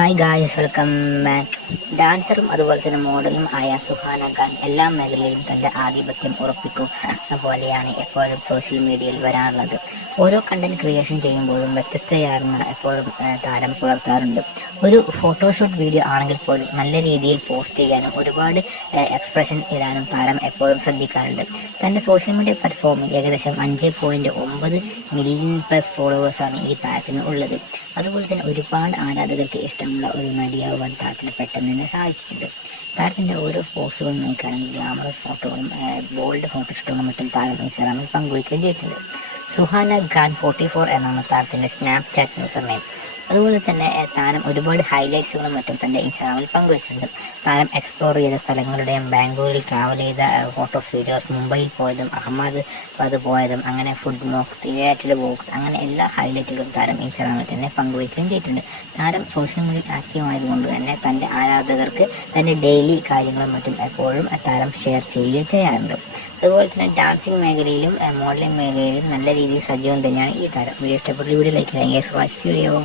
Hi guys, welcome back. ഡാൻസറും അതുപോലെ തന്നെ മോഡലും ആയ സുഹാന ഖാൻ എല്ലാ മേഖലയിലും തൻ്റെ ആധിപത്യം ഉറപ്പിക്കുന്ന പോലെയാണ് എപ്പോഴും സോഷ്യൽ മീഡിയയിൽ വരാറുള്ളത്. ഓരോ കണ്ടന്റ് ക്രിയേഷൻ ചെയ്യുമ്പോഴും വ്യത്യസ്തയാർന്ന എപ്പോഴും താരം പുലർത്താറുണ്ട്. ഒരു ഫോട്ടോഷൂട്ട് വീഡിയോ ആണെങ്കിൽ പോലും നല്ല രീതിയിൽ പോസ്റ്റ് ചെയ്യാനും ഒരുപാട് എക്സ്പ്രഷൻ ഇടാനും താരം എപ്പോഴും ശ്രദ്ധിക്കാറുണ്ട്. തൻ്റെ സോഷ്യൽ മീഡിയ പ്ലാറ്റ്ഫോമിൽ ഏകദേശം 5.9 മില്യൺ പ്ലസ് ഫോളോവേഴ്സാണ് ഈ താരത്തിന് ഉള്ളത്. അതുപോലെ തന്നെ ഒരുപാട് ആരാധകർക്ക് ഇഷ്ടമുള്ള ഒരു നടിയാവാൻ താരത്തിന് പെട്ടെന്ന് തന്നെ സാധിച്ചിട്ടുണ്ട്. താരത്തിൻ്റെ ഓരോ പോസ്റ്റുകളും നോക്കുകയാണെങ്കിൽ ഗ്ലാമറസ് ഫോട്ടോകളും ബോൾഡ് ഫോട്ടോഷൂട്ടുകളും മറ്റും താരം ഇൻസ്റ്റാഗ്രാമിൽ പങ്കുവയ്ക്കുകയും ചെയ്തിട്ടുണ്ട്. സുഹാന ഖാൻ 44 എന്നാണ് താരത്തിൻ്റെ സ്നാപ്ചാറ്റ് യൂസർ നെയിം. അതുപോലെ തന്നെ താരം ഒരുപാട് ഹൈലൈറ്റ്സുകളും മറ്റും തൻ്റെ ഇൻസ്റ്റാഗ്രാമിൽ പങ്കുവച്ചിട്ടുണ്ട്. താരം എക്സ്പ്ലോർ ചെയ്ത സ്ഥലങ്ങളുടെയും ബാംഗ്ലൂരിൽ ട്രാവൽ ചെയ്ത ഫോട്ടോസ്, വീഡിയോസ്, മുംബൈയിൽ പോയതും അഹമ്മദാബാദ് പോയതും അങ്ങനെ ഫുഡ് മോക്സ്, തിയേറ്റർ ബോക്സ്, അങ്ങനെ എല്ലാ ഹൈലൈറ്റുകളും താരം ഇൻസ്റ്റാഗ്രാമിൽ തന്നെ പങ്കുവയ്ക്കുകയും ചെയ്തിട്ടുണ്ട്. താരം സോഷ്യൽ മീഡിയ ആക്റ്റീവ് ആയതുകൊണ്ട് തന്നെ തൻ്റെ ആരാധകർക്ക് തൻ്റെ ഡെയിലി കാര്യങ്ങളും മറ്റും എപ്പോഴും താരം ഷെയർ ചെയ്യുകയും ചെയ്യാറുണ്ട്. അതുപോലെ തന്നെ ഡാൻസിങ് മേഖലയിലും മോഡലിംഗ് മേഖലയിലും നല്ല രീതിയിൽ സജീവം തന്നെയാണ് ഈ താരം. വീഡിയോ ഇഷ്ടപ്പെട്ട വീഡിയോ ലൈക്ക് ചെയ്യുക.